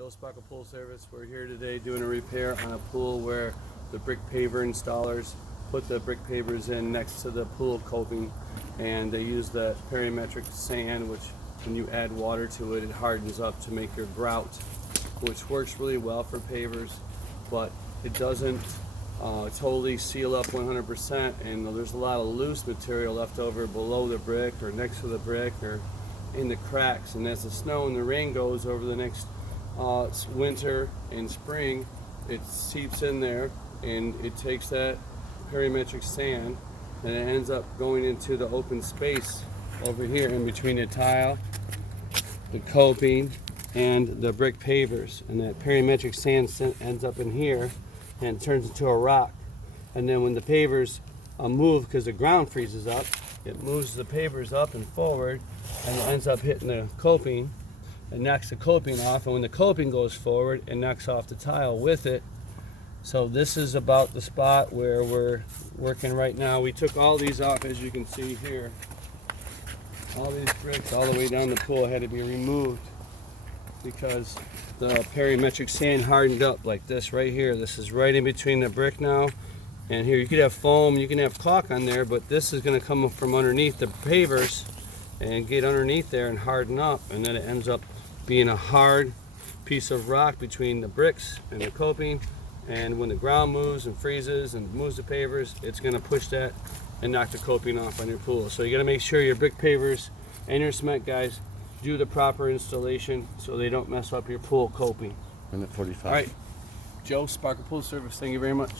Joe Sparkle Pool Service. We're here today doing a repair on a pool where the brick paver installers put the brick pavers in next to the pool coping, and they use the parametric sand, which when you add water to it, it hardens up to make your grout, which works really well for pavers, but it doesn't totally seal up 100%, and there's a lot of loose material left over below the brick or next to the brick or in the cracks. And as the snow and the rain goes over the next winter and spring, it seeps in there and it takes that parametric sand and it ends up going into the open space over here in between the tile, the coping, and the brick pavers. And that parametric sand ends up in here and it turns into a rock. And then when the pavers move, because the ground freezes up, it moves the pavers up and forward, and it ends up hitting the coping and knocks the coping off. And when the coping goes forward, it knocks off the tile with it. So this is about the spot where we're working right now. We took all these off, as you can see here. All these bricks all the way down the pool had to be removed because the parametric sand hardened up like this right here. This is right in between the brick now and here. You could have foam, you can have caulk on there, but this is going to come from underneath the pavers and get underneath there and harden up, and then it ends up being a hard piece of rock between the bricks and the coping. And when the ground moves and freezes and moves the pavers, it's going to push that and knock the coping off on your pool. So you got to make sure your brick pavers and your cement guys do the proper installation so they don't mess up your pool coping. Minute 45. All right, Joe Sparkle Pool Service, thank you very much.